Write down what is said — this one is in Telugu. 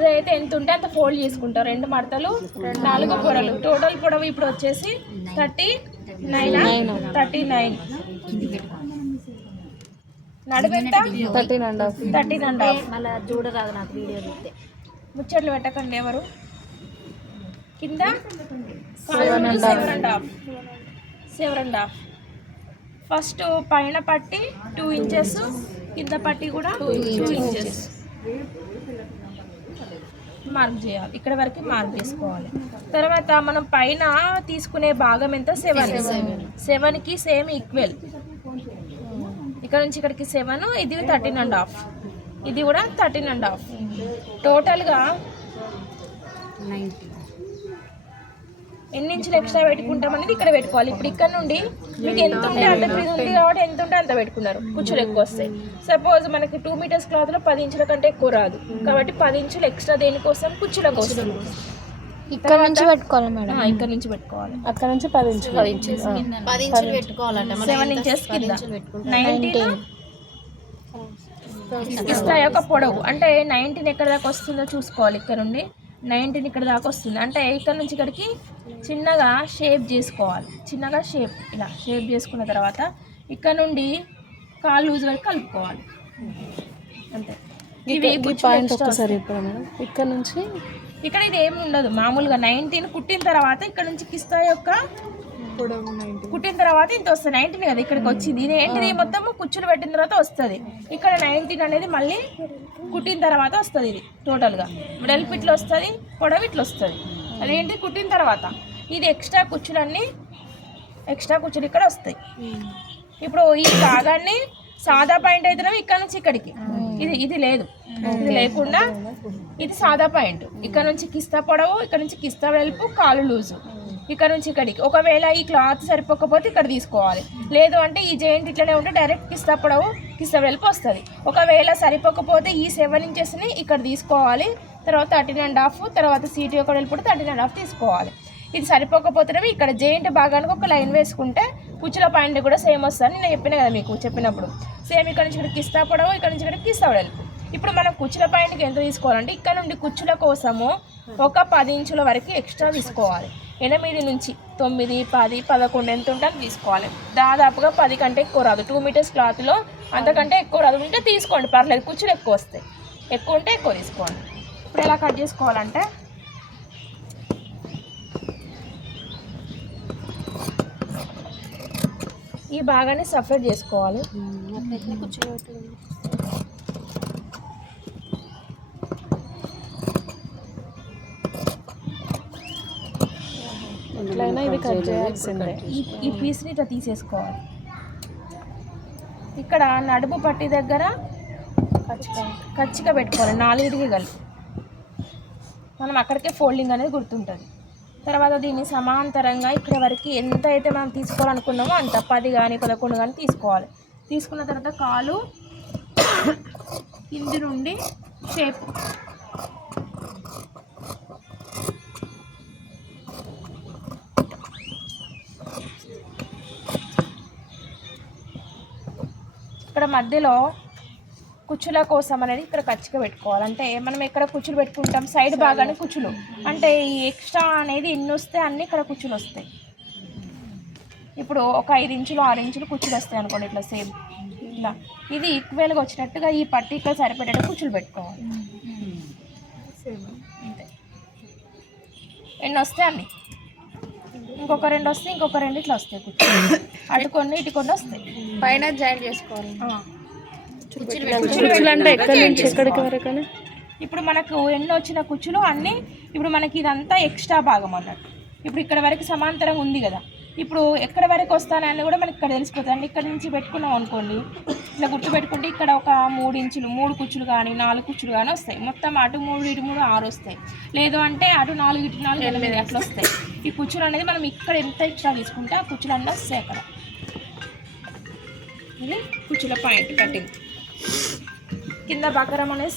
పెద్దదైతే ఎంత ఉంటే అంత ఫోల్డ్ చేసుకుంటాం. 2 మడతలు 4 పొరలు. టోటల్ పొడవు ఇప్పుడు వచ్చేసి 39. నడుపెంత 13.5. మళ్ళీ చూడరాదు నాకు వీడియో చూస్తే. ముచ్చట్లు పెట్టకండి ఎవరు. కింద 7.5. ఫస్ట్ పైన పట్టి 2 ఇంచెస్, కింద పట్టి కూడా 2 ఇంచెస్ మార్క్ చేయాలి. ఇక్కడ వరకు మార్క్ చేసుకోవాలి. తర్వాత మనం పైన తీసుకునే భాగం ఎంత 7కి సేమ్ ఈక్వల్. ఇక్కడ నుంచి ఇక్కడికి 7, ఇది 13.5, ఇది కూడా 13.5. టోటల్గా 90. ఎన్ని ఇంచులు ఎక్స్ట్రా పెట్టుకుంటాం అనేది ఇక్కడ పెట్టుకోవాలి. ఇప్పుడు ఇక్కడ నుండి మీకు ఎంత ఉంటే అంత ఉంది కాబట్టి ఎంత ఉంటే అంత పెట్టుకున్నారు. కుచ్చులు ఎక్కువ వస్తాయి. సపోజ్ మనకి 2 మీటర్స్ క్లాత్లో 10 ఇంచుల కంటే ఎక్కువ రాదు కాబట్టి 10 ఇంచులు ఎక్స్ట్రా దేనికోసం, కుచ్చుల కోసం. ఇక్కడ నుంచి పెట్టుకోవాలి మేడం. ఇక్కడ నుంచి పెట్టుకోవాలి. అక్కడ నుంచి 10 ఇంచులు పెట్టుకోవాలంట. 7 ఇంచెస్ కింద 19 ఇస్తాయి ఒక పొడవు. అంటే 19 ఎక్కడ దాకా వస్తుందో చూసుకోవాలి. ఇక్కడ నుండి 19 ఇక్కడ దాకా వస్తుంది. అంటే ఇక్కడ నుంచి ఇక్కడికి చిన్నగా షేప్ చేసుకోవాలి. చిన్నగా ఇలా షేప్ చేసుకున్న తర్వాత ఇక్కడ నుండి కాలు లూజ్ వరకు కలుపుకోవాలి. అంతే. ఇవి పాయింట్ ఒక్కసారి ఇప్పుడు మేడం. ఇక్కడ నుంచి ఇక్కడ ఇది ఏమి ఉండదు. మామూలుగా 19 కుట్టిన తర్వాత ఇక్కడ నుంచి కిస్తా యొక్క కుట్టిన తర్వాత ఇంత వస్తుంది. 19 కదా ఇక్కడికి వచ్చింది. ఇది ఏంటిది మొత్తం కుచ్చులు పెట్టిన తర్వాత వస్తుంది. ఇక్కడ 19 అనేది మళ్ళీ కుట్టిన తర్వాత వస్తుంది. ఇది టోటల్గా వెడల్పు ఇట్లా వస్తుంది, పొడవు ఇట్లా వస్తుంది. అదేంటి కుట్టిన తర్వాత. ఇది ఎక్స్ట్రా కుచ్చులు ఇక్కడ వస్తాయి. ఇప్పుడు ఈ భాగాన్ని సాదా పాయింట్ అయితేనే ఇక్కడ నుంచి ఇక్కడికి, ఇది లేదు, ఇది లేకుండా ఇది సాదా పాయింట్. ఇక్కడ నుంచి కిస్తా పొడవు, ఇక్కడ నుంచి కిస్తా వెడల్పు, కాలు లూజు, ఇక్కడ నుంచి ఇక్కడికి. ఒకవేళ ఈ క్లాత్ సరిపోకపోతే ఇక్కడ తీసుకోవాలి. లేదు అంటే ఈ జాయింట్ ఇట్లనే ఉంటే డైరెక్ట్ కిస్తా పొడవు, కిస్తా వెడల్పు వస్తుంది. ఒకవేళ సరిపోకపోతే ఈ 7 ఇంచెస్ని ఇక్కడ తీసుకోవాలి. తర్వాత 13.5, తర్వాత సీటు యొక్క వెడల్పు 13.5 తీసుకోవాలి. ఇది సరిపోకపోతేనే ఇక్కడ జాయింట్ భాగానికి ఒక లైన్ వేసుకుంటే కుచ్చుల పాయింట్ కూడా సేమ్ వస్తుంది. నేను చెప్పిన కదా మీకు చెప్పినప్పుడు. సేమ్ ఇక్కడ నుంచి ఇక్కడ కిస్తా పొడవు, ఇక్కడ నుంచి ఇక్కడ కిస్తా వెడల్పు. ఇప్పుడు మనం కుచ్చుల పాయింట్కి ఎంత తీసుకోవాలంటే ఇక్కడ నుండి కుచ్చుల కోసము ఒక 10 ఇంచుల వరకు ఎక్స్ట్రా తీసుకోవాలి. 8 నుంచి 9, 10, 11 ఎంత ఉంటే తీసుకోవాలి. దాదాపుగా 10 కంటే ఎక్కువ రాదు. 2 మీటర్స్ క్లాత్లో అంతకంటే ఎక్కువ రాదు. ఉంటే తీసుకోండి, పర్లేదు. కుచ్చులు ఎక్కువ వస్తాయి. ఎక్కువ ఉంటే ఎక్కువ తీసుకోండి. ఇప్పుడు ఎలా కట్ చేసుకోవాలంటే ఈ భాగాన్ని సపరేట్ చేసుకోవాలి. ఇది కట్ చేయాల్సిందే. ఈ పీస్ని ఇట్లా తీసేసుకోవాలి. ఇక్కడ నడుము పట్టి దగ్గర కచ్చిగా పెట్టుకోవాలి. 4కి కలిపి మనం అక్కడికే ఫోల్డింగ్ అనేది గుర్తుంటుంది. తర్వాత దీన్ని సమాంతరంగా ఇక్కడ వరకు ఎంత అయితే మనం తీసుకోవాలనుకున్నామో అంత 10 కానీ 11 కానీ తీసుకోవాలి. తీసుకున్న తర్వాత కాలు కింది నుండి షేప్ ఇక్కడ మధ్యలో కుచ్చుల కోసం అనేది ఇక్కడ కచ్చిగా పెట్టుకోవాలి. అంటే మనం ఎక్కడ కుచ్చులు పెట్టుకుంటాం, సైడ్ భాగాన్ని కుచ్చులు. అంటే ఈ ఎక్స్ట్రా అనేది ఎన్ని వస్తే అన్నీ ఇక్కడ కుచ్చులు వస్తాయి. ఇప్పుడు ఒక 5 ఇంచులు 6 ఇంచులు కుచ్చులు వస్తాయి అనుకోండి. ఇట్లా సేమ్ ఇట్లా ఇది ఈక్వల్గా వచ్చినట్టుగా ఈ పట్టి ఇక్కడ సరిపెట్టేట కుచ్చులు పెట్టుకోవాలి. అంతే. ఎన్ని వస్తాయి అన్నీ. ఇంకొక 2 వస్తే ఇంకొక 2 ఇట్లా వస్తాయి కుచ్చులు. అటు కొన్ని ఇటు కొన్ని వస్తాయి. పైన జాయింట్ చేసుకోవాలి. ఇప్పుడు మనకు ఎన్ని వచ్చిన కుచ్చులు అన్నీ ఇప్పుడు మనకి ఇదంతా ఎక్స్ట్రా భాగం అన్నట్టు. ఇప్పుడు ఇక్కడ వరకు సమాంతరంగా ఉంది కదా. ఇప్పుడు ఎక్కడ వరకు వస్తానని కూడా మనకి ఇక్కడ తెలిసిపోతుంది. అండి ఇక్కడ నుంచి పెట్టుకున్నాం అనుకోండి, ఇట్లా గుర్తు పెట్టుకుంటే ఇక్కడ ఒక 3 ఇంచులు 3 కుచ్చులు కానీ 4 కుచ్చులు కానీ వస్తాయి. మొత్తం అటు 3 ఇటు 3 6 వస్తాయి. లేదు అంటే అటు 4 ఇటు 4 8 అట్లా వస్తాయి. ఈ కుచ్చులు అనేది మనం ఇక్కడ ఎంత ఎక్స్ట్రా తీసుకుంటే ఆ కుచ్చులు అన్నీ వస్తాయి అక్కడ. ఇది కుచ్చుల పాయింట్ కటింగ్. కింద బకరం అనేది